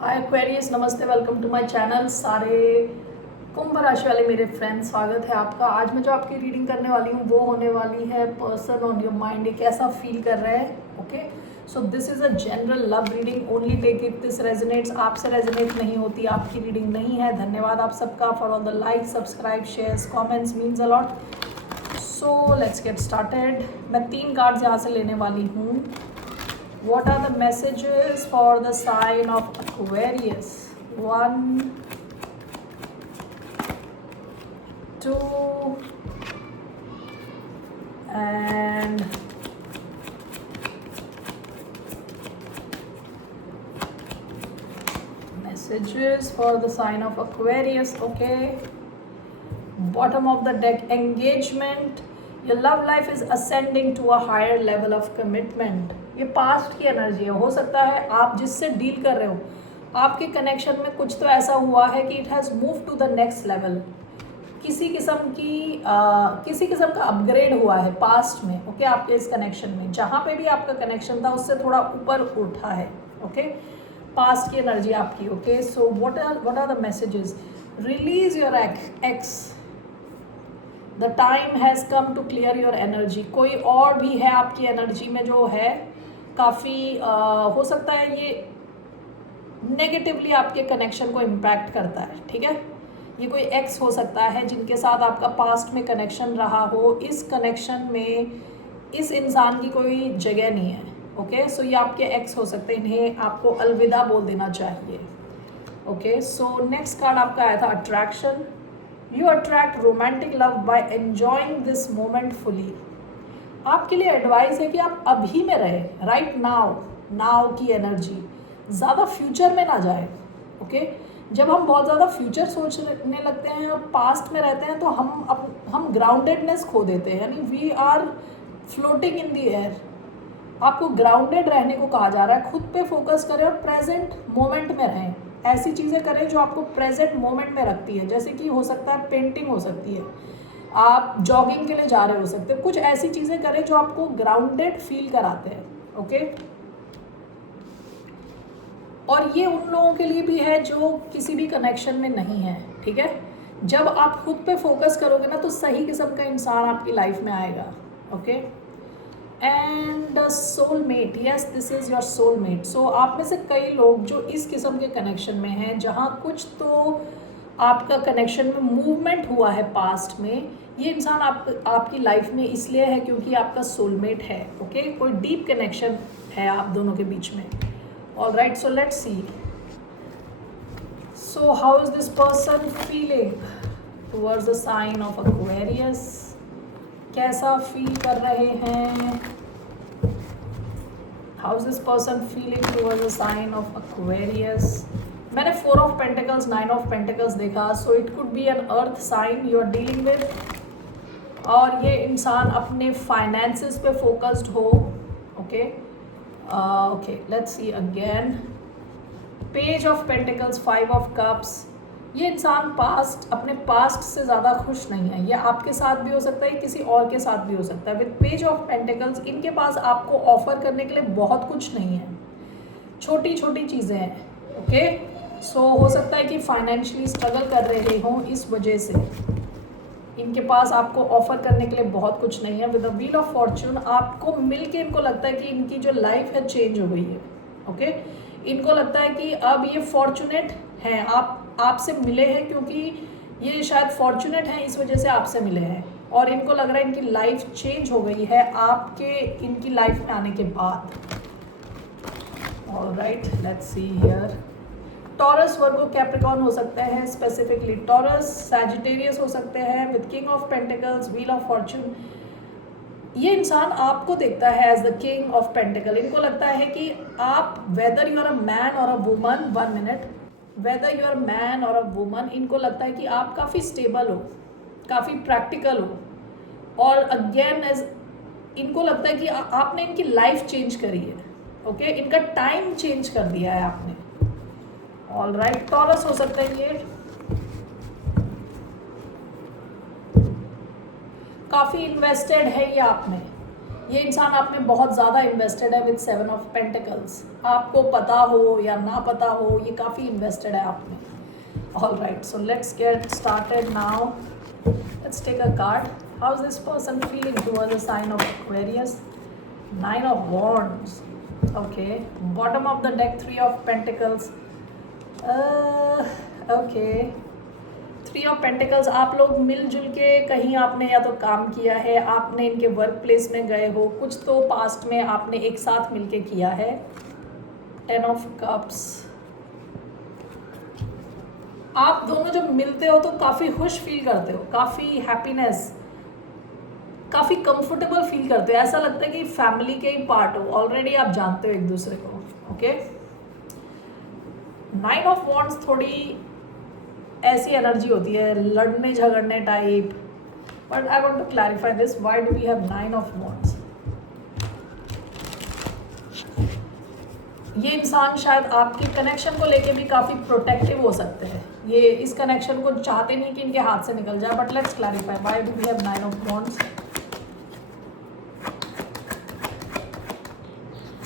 हाय Aquarius, नमस्ते, welcome to my channel. सारे कुंभ राशि वाले मेरे फ्रेंड्स, स्वागत है आपका। आज मैं जो आपकी रीडिंग करने वाली हूँ वो होने वाली है पर्सन ऑन योर माइंड, ये कैसा फील कर रहा है। Okay, so this is a general love reading, only take it this resonates. आपसे रेजोनेट नहीं होती, आपकी रीडिंग नहीं है। धन्यवाद आप सबका for all the like, subscribe, shares, comments, means a lot. So let's get started. मैं 3 कार्ड्स यहाँ से लेने वाली हूँ। What are the messages for the sign of Aquarius? 1, 2, and messages for the sign of Aquarius. Okay. Bottom of the deck, engagement. Your love life is ascending to a higher level of commitment. ये past की energy है। हो सकता है आप जिससे deal कर रहे हो, आपके कनेक्शन में कुछ तो ऐसा हुआ है कि it has move to the next level. किसी किस्म का अपग्रेड हुआ है पास्ट में। ओके, आपके इस कनेक्शन में जहाँ पे भी आपका कनेक्शन था उससे थोड़ा ऊपर उठा है। ओके, पास्ट की एनर्जी आपकी। Okay, so what are the messages? Release your ex, the time has come to clear your energy. कोई और भी है आपकी एनर्जी में जो है काफ़ी हो सकता है ये नेगेटिवली आपके कनेक्शन को इम्पैक्ट करता है। ठीक है, ये कोई एक्स हो सकता है जिनके साथ आपका पास्ट में कनेक्शन रहा हो। इस कनेक्शन में इस इंसान की कोई जगह नहीं है। ओके, सो ये आपके एक्स हो सकते हैं, इन्हें आपको अलविदा बोल देना चाहिए। ओके, सो नेक्स्ट कार्ड आपका आया था attraction. You attract romantic love by enjoying this moment fully. आपके लिए एडवाइस है कि आप अभी में रहे, राइट नाउ की एनर्जी, ज़्यादा फ्यूचर में ना जाए। ओके, जब हम बहुत ज़्यादा फ्यूचर सोचने लगते हैं और पास्ट में रहते हैं तो हम ग्राउंडेडनेस खो देते हैं, यानी we are floating in the air. आपको ग्राउंडेड रहने को कहा जा रहा है। खुद पे फोकस करें और प्रेजेंट मोमेंट में रहें। ऐसी चीज़ें करें जो आपको प्रेजेंट मोमेंट में रखती है, जैसे कि हो सकता है पेंटिंग हो सकती है, आप जॉगिंग के लिए जा रहे हो सकते हो। कुछ ऐसी चीज़ें करें जो आपको ग्राउंडेड फील कराते हैं। ओके, और ये उन लोगों के लिए भी है जो किसी भी कनेक्शन में नहीं है। ठीक है, जब आप खुद पे फोकस करोगे ना तो सही किस्म का इंसान आपकी लाइफ में आएगा। Okay, and soulmate, yes this is your soulmate. So आप में से कई लोग जो इस किस्म के कनेक्शन में हैं जहाँ कुछ तो आपका कनेक्शन में मूवमेंट हुआ है पास्ट में, ये इंसान आपकी लाइफ में इसलिए है क्योंकि आपका सोलमेट है। ओके, कोई डीप कनेक्शन है आप दोनों के बीच में। All right, so let's see, so how is this person feeling towards the sign of Aquarius? कैसा फील कर रहे हैं? How is this person feeling towards the sign of Aquarius? मैंने 4 ऑफ पेंटिकल्स, 9 ऑफ पेंटिकल्स देखा, so it could be an earth sign you are dealing with, और ये इंसान अपने फाइनेंसेस पे फोकस्ड हो। Okay, okay, let's see again, page of pentacles, 5 of cups. ये इंसान अपने पास्ट से ज़्यादा खुश नहीं है। ये आपके साथ भी हो सकता है, किसी और के साथ भी हो सकता है। विद पेज ऑफ पेंटिकल्स, इनके पास आपको ऑफर करने के लिए बहुत कुछ नहीं है, छोटी छोटी चीज़ें हैं। ओके, सो हो सकता है कि फाइनेंशियली स्ट्रगल कर रहे हों, इस वजह से इनके पास आपको ऑफर करने के लिए बहुत कुछ नहीं है। With the wheel of fortune, आपको मिल के इनको लगता है कि इनकी जो लाइफ है चेंज हो गई है। ओके, इनको लगता है कि अब ये फॉर्चुनेट हैं, आपसे मिले हैं, क्योंकि ये शायद फॉर्चुनेट हैं इस वजह से आपसे मिले हैं, और इनको लग रहा है इनकी लाइफ चेंज हो गई है आपके इनकी लाइफ में आने के बाद। All right, let's see here, Taurus, Virgo, Capricorn हो सकते हैं, स्पेसिफिकली टॉरस, सैजिटेरियस हो सकते हैं with king of pentacles, wheel of fortune. ये इंसान आपको देखता है as the king of pentacle. इनको लगता है कि आप, whether you are a man और a woman, 1 minute, whether you are man और अ वुमन, इनको लगता है कि आप काफ़ी स्टेबल हो, काफ़ी प्रैक्टिकल हो, और अगेन एज इनको लगता है कि आपने इनकी लाइफ चेंज करी है। ओके, इनका टाइम चेंज कर दिया है आपने। ऑल राइट, टॉरस हो सकता है ये, काफ़ी इन्वेस्टेड है ये आप में, ये इंसान आप में बहुत ज़्यादा इन्वेस्टेड है विद 7 ऑफ पेंटिकल्स। आपको पता हो या ना पता हो, ये काफ़ी इन्वेस्टेड है आप में। All right, so let's get started now. Let's take a card. How is this person feeling towards the sign of Aquarius? 9 of wands. Okay, bottom of the deck 3 of pentacles. Okay, 3 of pentacles. आप लोग मिलजुल के कहीं आपने या तो काम किया है, आपने इनके वर्क प्लेस में गए हो, कुछ तो पास्ट में आपने एक साथ मिलके किया है। 10 ऑफ कप्स। आप दोनों जब मिलते हो तो काफ़ी खुश फील करते हो, काफ़ी हैप्पीनेस, काफ़ी कंफर्टेबल फील करते हो। ऐसा लगता है कि फैमिली के ही पार्ट हो, ऑलरेडी आप जानते हो एक दूसरे को। ओके, 9 ऑफ वॉन्ड्स थोड़ी ऐसी एनर्जी होती है, लड़ने झगड़ने type. But I want to clarify this, why do we have 9 of wands? ये इंसान शायद आपके कनेक्शन को लेके भी काफ़ी प्रोटेक्टिव हो सकते हैं। ये इस कनेक्शन को चाहते नहीं कि इनके हाथ से निकल जाए। But let's clarify, why do we have 9 of wands?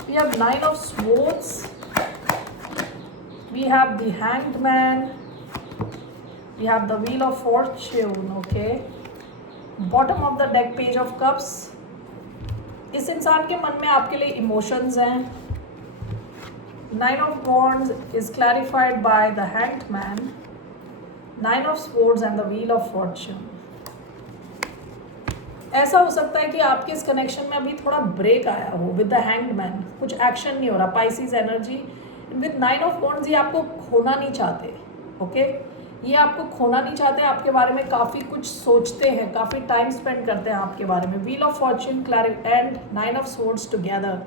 We have 9 of swords, we have the hanged man, we have the wheel of fortune. Okay, bottom of the deck page of cups. इस इंसान के मन में आपके लिए emotions हैं। 9 of wands is clarified by the hanged man, 9 of swords and the wheel of fortune. ऐसा हो सकता है कि आपके इस कनेक्शन में अभी थोड़ा ब्रेक आया हो विद द हैंग्ड मैन, कुछ एक्शन नहीं हो रहा। Pisces energy with 9 of wands, ये आपको खोना नहीं चाहते। ओके, ये आपको खोना नहीं चाहते, आपके बारे में काफ़ी कुछ सोचते हैं, काफ़ी टाइम स्पेंड करते हैं आपके बारे में। Wheel of Fortune and 9 of swords together.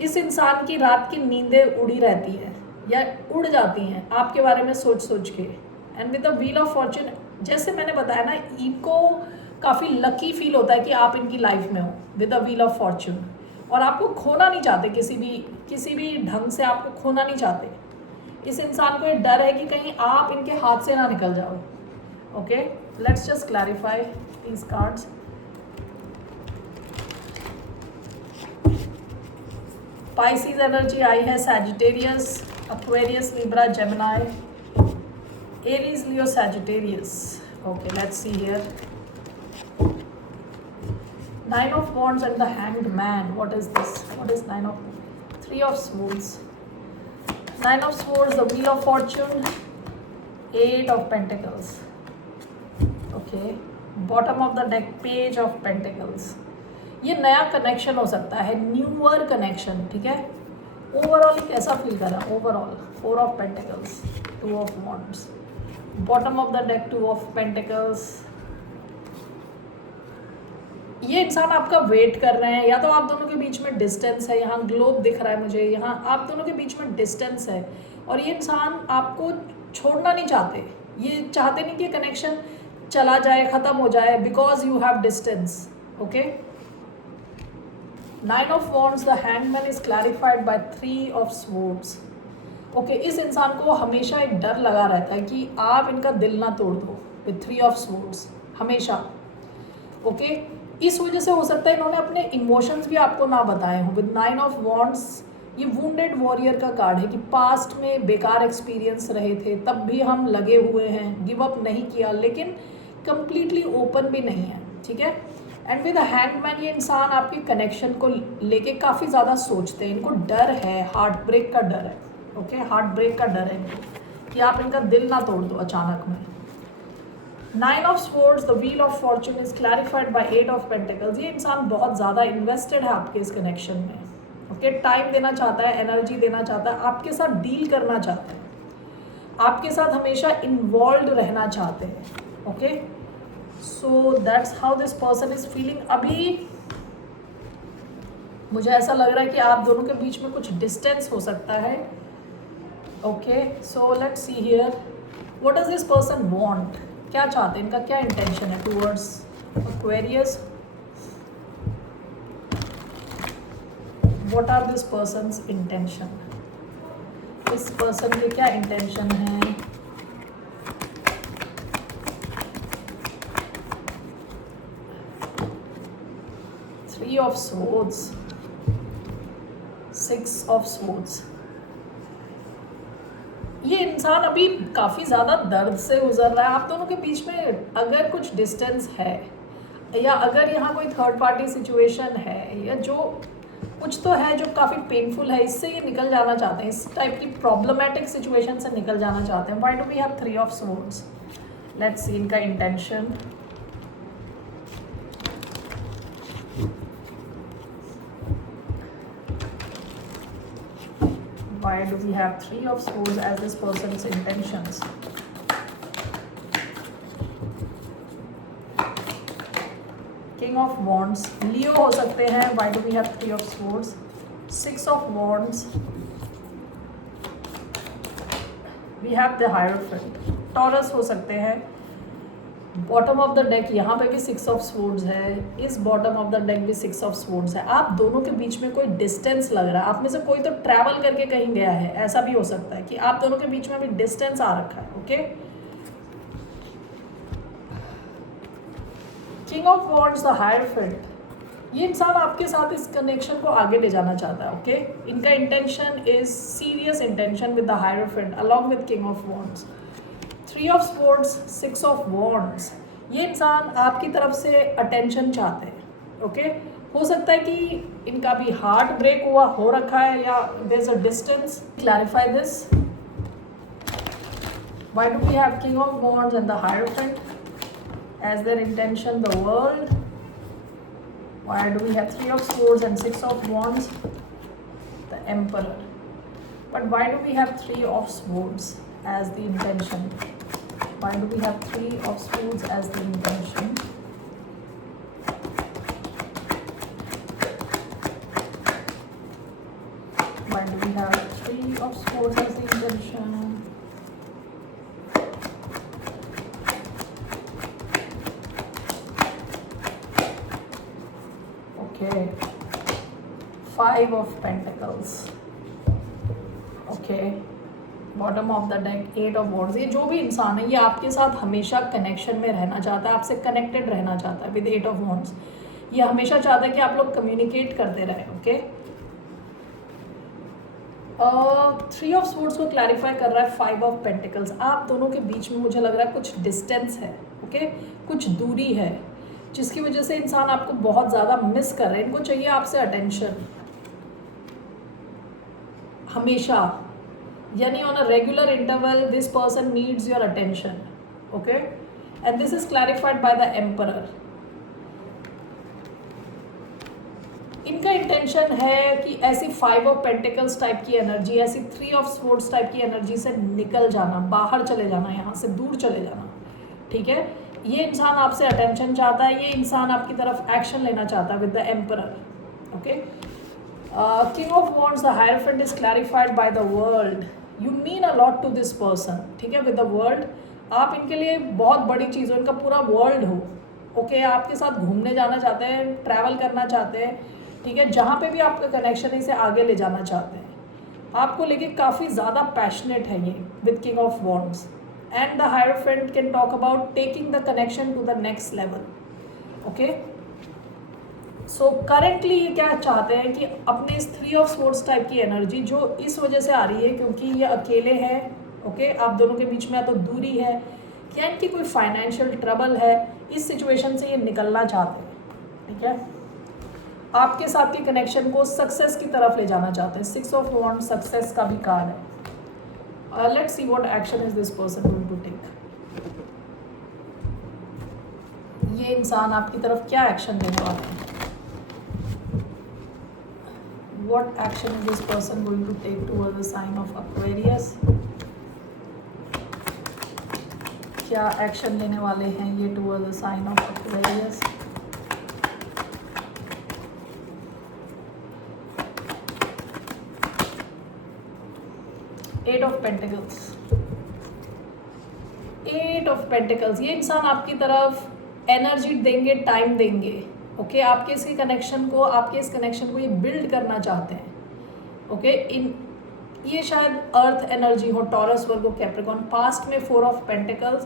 इस इंसान की रात की नींदें उड़ी रहती है या उड़ जाती हैं आपके बारे में सोच सोच के। And with the wheel of Fortune, जैसे मैंने बताया ना, इनको काफ़ी लकी फील होता है कि आप इनकी लाइफ में हो with the wheel of Fortune. और आपको खोना नहीं चाहते, किसी भी ढंग से आपको खोना नहीं चाहते। इस इंसान को ये डर है कि कहीं आप इनके हाथ से ना निकल जाओ। Okay, let's just clarify these cards. Pisces energy आई है, Sagittarius, Aquarius, Libra, Gemini, Aries, Leo, Sagittarius. Okay, let's see here. 9 of wands and the hanged man. What is this? What is 9 of? 3 of swords. 9 of swords, the wheel of fortune, 8 of pentacles. Okay. Bottom of the deck, page of pentacles. ये नया connection हो सकता है, newer connection, ठीक है। Overall कैसा feel कर रहा है? Overall 4 of pentacles, 2 of wands. Bottom of the deck, 2 of pentacles. ये इंसान आपका वेट कर रहे हैं, या तो आप दोनों के बीच में डिस्टेंस है। यहाँ ग्लोब दिख रहा है मुझे, यहाँ आप दोनों के बीच में डिस्टेंस है और ये इंसान आपको छोड़ना नहीं चाहते। ये चाहते नहीं कि कनेक्शन चला जाए, ख़त्म हो जाए, because you have distance. Okay, 9 of wands, the hangman is clarified by 3 of swords. Okay, इस इंसान को हमेशा एक डर लगा रहता है कि आप इनका दिल ना तोड़ दो विद 3 of swords, हमेशा। ओके, इस वजह से हो सकता है इन्होंने अपने इमोशंस भी आपको ना बताए हों। विद 9 ऑफ वॉन्ड्स, ये वुंडेड वॉरियर का कार्ड है कि पास्ट में बेकार एक्सपीरियंस रहे थे, तब भी हम लगे हुए हैं, गिव अप नहीं किया, लेकिन कंप्लीटली ओपन भी नहीं है, ठीक है। एंड विद हैंडमैन, ये इंसान आपके कनेक्शन को लेके काफ़ी ज़्यादा सोचते हैं, इनको डर है, हार्ट ब्रेक का डर है। ओके, हार्ट ब्रेक का डर है इनको कि आप इनका दिल ना तोड़ दो अचानक में। 9 of swords, the wheel of fortune is clarified by 8 of pentacles. ये इंसान बहुत ज़्यादा इन्वेस्टेड है आपके इस कनेक्शन में। ओके, टाइम देना चाहता है, एनर्जी देना चाहता है, आपके साथ डील करना चाहता है, आपके साथ हमेशा इन्वॉल्व रहना चाहते हैं। Okay, so that's how this person is feeling. अभी मुझे ऐसा लग रहा है कि आप दोनों के बीच में कुछ डिस्टेंस हो सकता है। Okay, so let's see here, what does this person want? क्या चाहते हैं, इनका क्या इंटेंशन है towards Aquarius? What are this person's intention? इस पर्सन के क्या इंटेंशन है? Of swords, 6 of swords. ये इंसान अभी काफ़ी ज़्यादा दर्द से गुजर रहा है। आप दोनों के बीच में अगर कुछ डिस्टेंस है या अगर यहाँ कोई थर्ड पार्टी सिचुएशन है या जो कुछ तो है जो काफ़ी पेनफुल है, इससे ये निकल जाना चाहते हैं, इस टाइप की प्रॉब्लमेटिक सिचुएशन से निकल जाना चाहते हैं। Why do we have 3 of swords? Let's see इनका intention. Why do we have 3 of swords as this person's intentions? King of wands, Leo हो सकते हैं। Why do we have 3 of swords? 6 of wands, we have the Hierophant, Taurus हो सकते हैं। Bottom of the deck यहाँ पे भी 6 of swords है, इस बॉटम ऑफ द डेक भी 6 ऑफ स्वॉर्ड्स है। आप दोनों के बीच में कोई डिस्टेंस लग रहा है, आप में से कोई तो ट्रैवल करके कहीं गया है, ऐसा भी हो सकता है कि आप दोनों के बीच में भी डिस्टेंस आ रखा है। Okay, king of wands, the hierophant, ये इंसान आपके साथ इस कनेक्शन को आगे ले जाना चाहता है। ओके, इनका intention is serious intention with the hierophant along with king of wands. 3 of swords, 6 of wands, ये इंसान आपकी तरफ से अटेंशन चाहते हैं। ओके, हो सकता है कि इनका भी हार्ट ब्रेक हुआ हो रखा है या there is a distance. Clarify this. Why do we have king of wands and the hierophant as their intention the world? Why do we have 3 of swords and 6 of wands the emperor? But why do we have 3 of swords as the intention? Why do we have 3 of swords as the intention? Why do we have 3 of swords as the intention? Okay, 5 of pentacles. Okay, bottom of the deck 8 of wands. ये जो भी इंसान है ये आपके साथ हमेशा connection में रहना चाहता है, आपसे कनेक्टेड रहना चाहता है विद 8 ऑफ वॉन्ड्स। ये हमेशा चाहता है कि आप लोग कम्युनिकेट करते रहें। ओके, 3 ऑफ स्वॉर्ड्स को क्लैरिफाई कर रहा है 5 ऑफ पेंटिकल्स। आप दोनों के बीच में मुझे लग रहा है कुछ डिस्टेंस है। ओके, कुछ दूरी है जिसकी वजह से इंसान आपको बहुत ज़्यादा मिस कर रहे हैं। इनको चाहिए आपसे अटेंशन हमेशा, यानी on a regular interval this person needs your attention. Okay, and this is clarified by the emperor. इनका इंटेंशन है कि ऐसी 5 ऑफ पेंटिकल्स टाइप की एनर्जी, ऐसी 3 ऑफ स्वॉर्ड्स टाइप की एनर्जी से निकल जाना, बाहर चले जाना, यहाँ से दूर चले जाना। ठीक है, ये इंसान आपसे अटेंशन चाहता है, ये इंसान आपकी तरफ एक्शन लेना चाहता है with the emperor. Okay, king of wands, the hierophant is clarified by the world. You mean a lot to this person. ठीक है, विद द वर्ल्ड, आप इनके लिए बहुत बड़ी चीज़ हो, इनका पूरा वर्ल्ड हो। ओके, आपके साथ घूमने जाना चाहते हैं, ट्रैवल करना चाहते हैं। ठीक है, जहाँ पे भी आपका कनेक्शन है इसे आगे ले जाना चाहते हैं। आपको लेके काफ़ी ज़्यादा पैशनेट है ये with king of wands. And the hierophant can talk about taking the connection to the next level. Okay, so currently ये क्या चाहते हैं कि अपने इस 3 ऑफ स्वॉर्ड्स टाइप की एनर्जी जो इस वजह से आ रही है क्योंकि ये अकेले हैं। ओके, आप दोनों के बीच में या तो दूरी है या इनकी कोई फाइनेंशियल ट्रबल है, इस सिचुएशन से ये निकलना चाहते हैं। ठीक है, आपके साथ के कनेक्शन को सक्सेस की तरफ ले जाना चाहते हैं। 6 ऑफ वॉन्ड्स सक्सेस का भी कार्ड है। Let's see what action is this person going to take. ये इंसान आपकी तरफ क्या एक्शन लेने वाला है? What action is this person going to take towards the sign of Aquarius? क्या एक्शन लेने वाले हैं ये towards the sign of Aquarius? Eight of Pentacles. 8 of Pentacles, ये इंसान आपकी तरफ एनर्जी देंगे, टाइम देंगे। ओके, आपके इसके कनेक्शन को, आपके इस कनेक्शन को ये बिल्ड करना चाहते हैं। ओके, इन ये शायद अर्थ एनर्जी हो, टॉरस, वर्गो, कैप्रिकॉर्न। पास्ट में 4 ऑफ पेंटिकल्स,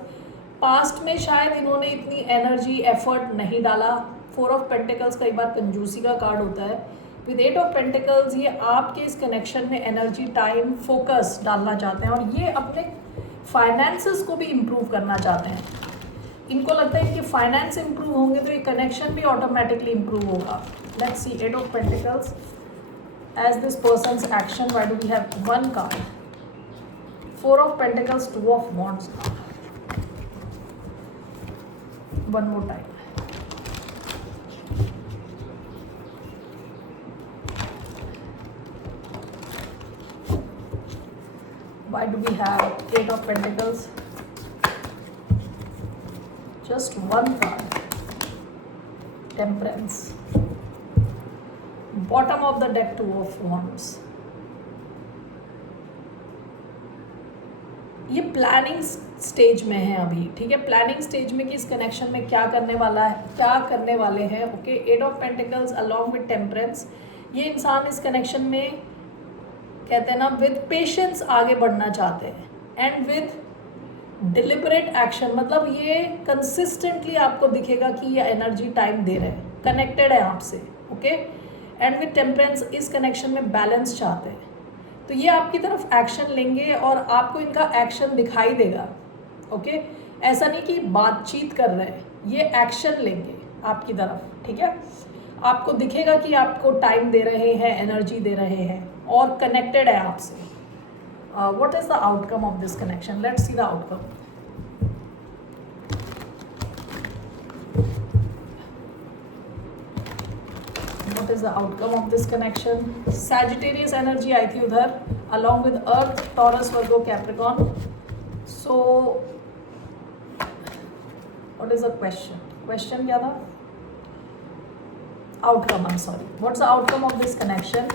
पास्ट में शायद इन्होंने इतनी एनर्जी एफर्ट नहीं डाला 4 ऑफ पेंटिकल्स कई बार कंजूसी का कार्ड होता है। विद 8 ऑफ पेंटिकल्स ये आपके इस कनेक्शन में एनर्जी, टाइम, फोकस डालना चाहते हैं और ये अपने फाइनेंसेस को भी इम्प्रूव करना चाहते हैं। इनको लगता है कि फाइनेंस इम्प्रूव होंगे तो ये कनेक्शन भी ऑटोमेटिकली इम्प्रूव होगा। Let's see 8 of pentacles as this person's action, why do we have 1 card, 4 of pentacles, 2 of wands. One more time, why do we have 8 of pentacles, just 1 card, temperance, bottom of the deck 2 of wands। ये planning stage में है अभी, ठीक है, planning stage में कि इस connection में क्या करने वाला है, क्या करने वाले हैं। Okay, 8 of pentacles along with temperance, ये इंसान इस कनेक्शन में कहते हैं ना विद पेशेंस आगे बढ़ना चाहते हैं एंड विद डिलिबरेट एक्शन, मतलब ये कंसिस्टेंटली आपको दिखेगा कि ये एनर्जी, टाइम दे रहे हैं, कनेक्टेड है आपसे। ओके, एंड विद टेम्परेंस इस कनेक्शन में बैलेंस चाहते हैं, तो ये आपकी तरफ एक्शन लेंगे और आपको इनका एक्शन दिखाई देगा। ओके, ऐसा नहीं कि बातचीत कर रहे हैं, ये एक्शन लेंगे आपकी तरफ, ठीक है। आपको दिखेगा कि आपको टाइम दे रहे हैं, एनर्जी दे रहे हैं और कनेक्टेड है आपसे। What is the outcome of this connection, let's see the outcome. What is the outcome of this connection? Sagittarius energy आई थी उधर, along with Earth, Taurus, Virgo, Capricorn. So, what is the question? Question क्या था? Outcome, I'm sorry. What's the outcome of this connection?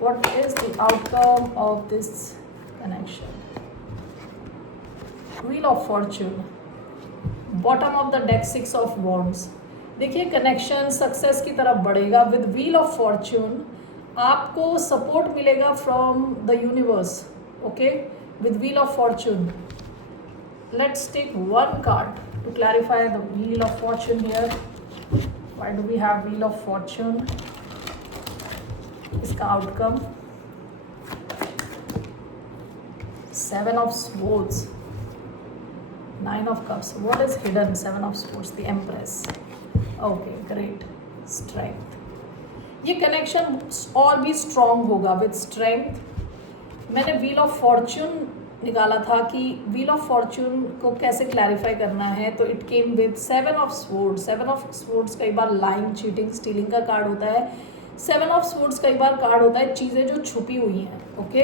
What is the outcome of this connection? Wheel of Fortune. Bottom of the deck 6 of Wands. देखिए connection success की तरफ बढ़ेगा। With wheel of fortune आपको support मिलेगा from the universe. Okay, with wheel of fortune let's take 1 card to clarify the wheel of fortune here. Why do we have wheel of fortune? इसका outcome 7 of swords, 9 of cups. What is hidden? 7 of swords, the empress. Okay, great, strength. ये connection और भी strong होगा with strength. मैंने wheel of Fortune निकाला था कि wheel of Fortune को कैसे क्लैरिफाई करना है, तो it came with 7 of swords. 7 of swords कई बार लाइंग, चीटिंग, स्टीलिंग का कार्ड होता है। 7 ऑफ स्वॉर्ड्स कई बार कार्ड होता है चीज़ें जो छुपी हुई हैं। ओके,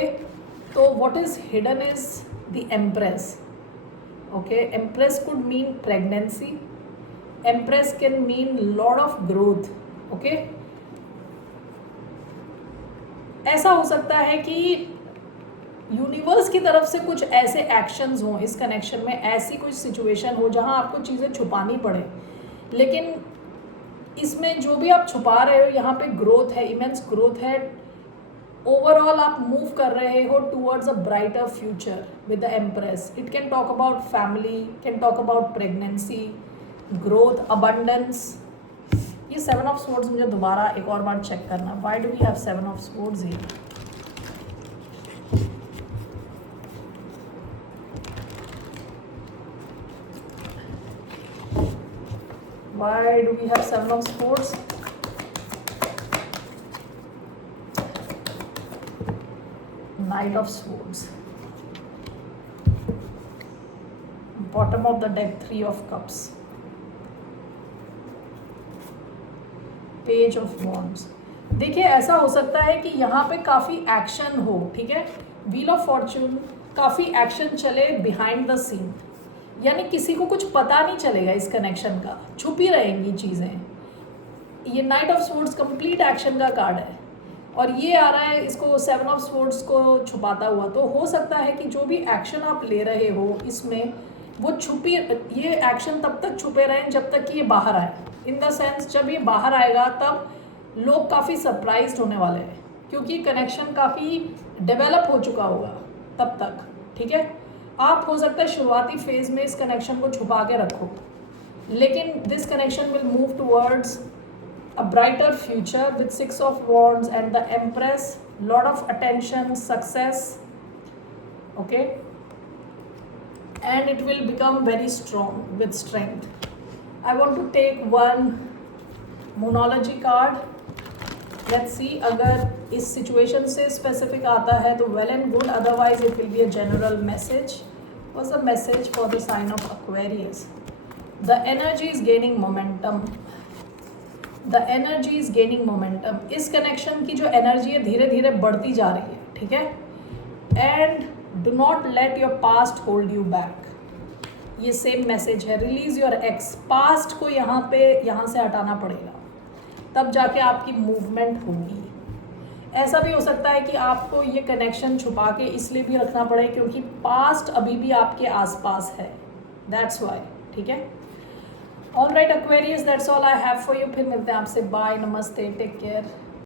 तो what is hidden is the empress. Okay, empress could mean pregnancy, Empress can mean lot of growth. Okay, ऐसा हो सकता है कि यूनिवर्स की तरफ से कुछ ऐसे एक्शंस हों इस कनेक्शन में, ऐसी कुछ सिचुएशन हो जहां आपको चीज़ें छुपानी पड़े, लेकिन इसमें जो भी आप छुपा रहे हो यहाँ पे ग्रोथ है, इमेंस ग्रोथ है। ओवरऑल आप मूव कर रहे हो towards a brighter future with the empress. It can talk about family, can talk about pregnancy, growth, abundance. ये 7 ऑफ स्वॉर्ड्स मुझे दोबारा एक और बार चेक करना। Why do we have 7 of swords here? Why do we have 7 of swords? Knight of swords, bottom of the deck 3 of cups, page of wands. देखिए ऐसा हो सकता है कि यहाँ पे काफ़ी एक्शन हो, ठीक है। व्हील ऑफ फॉर्च्यून, काफ़ी एक्शन चले बिहाइंड द सीन, यानी किसी को कुछ पता नहीं चलेगा इस कनेक्शन का, छुपी रहेंगी चीज़ें। ये night of swords complete action का कार्ड है और ये आ रहा है इसको 7 ऑफ स्वॉर्ड्स को छुपाता हुआ। तो हो सकता है कि जो भी एक्शन आप ले रहे हो इसमें वो छुपी, ये एक्शन तब तक छुपे रहें जब तक कि ये बाहर आए। इन द सेंस जब ये बाहर आएगा तब लोग काफ़ी सरप्राइज्ड होने वाले हैं, क्योंकि कनेक्शन काफ़ी डेवलप हो चुका होगा तब तक, ठीक है। आप हो सकता है शुरुआती फेज़ में इस कनेक्शन को छुपा के रखो, लेकिन this connection will move towards a brighter future with 6 of wands and the empress, lot of attention, success, okay, and it will become very strong with strength. I want to take one moonology card. Let's see, अगर इस situation से specific आता है तो well and good, otherwise it will be a general message. What's the message for the sign of Aquarius? The energy is gaining momentum. The energy is gaining momentum. इस connection की जो energy है धीरे धीरे बढ़ती जा रही है, ठीक है. And do not let your past hold you back. ये सेम मैसेज है. Release your x. पास्ट को यहाँ से हटाना पड़ेगा, तब जाके आपकी मूवमेंट होगी. ऐसा भी हो सकता है कि आपको ये कनेक्शन छुपा के इसलिए भी रखना पड़े क्योंकि पास्ट अभी भी आपके आसपास है. That's why. ठीक है. All right Aquarius, that's all I have for you. फिर मिलते हैं आपसे. बाय, नमस्ते, टेक केयर.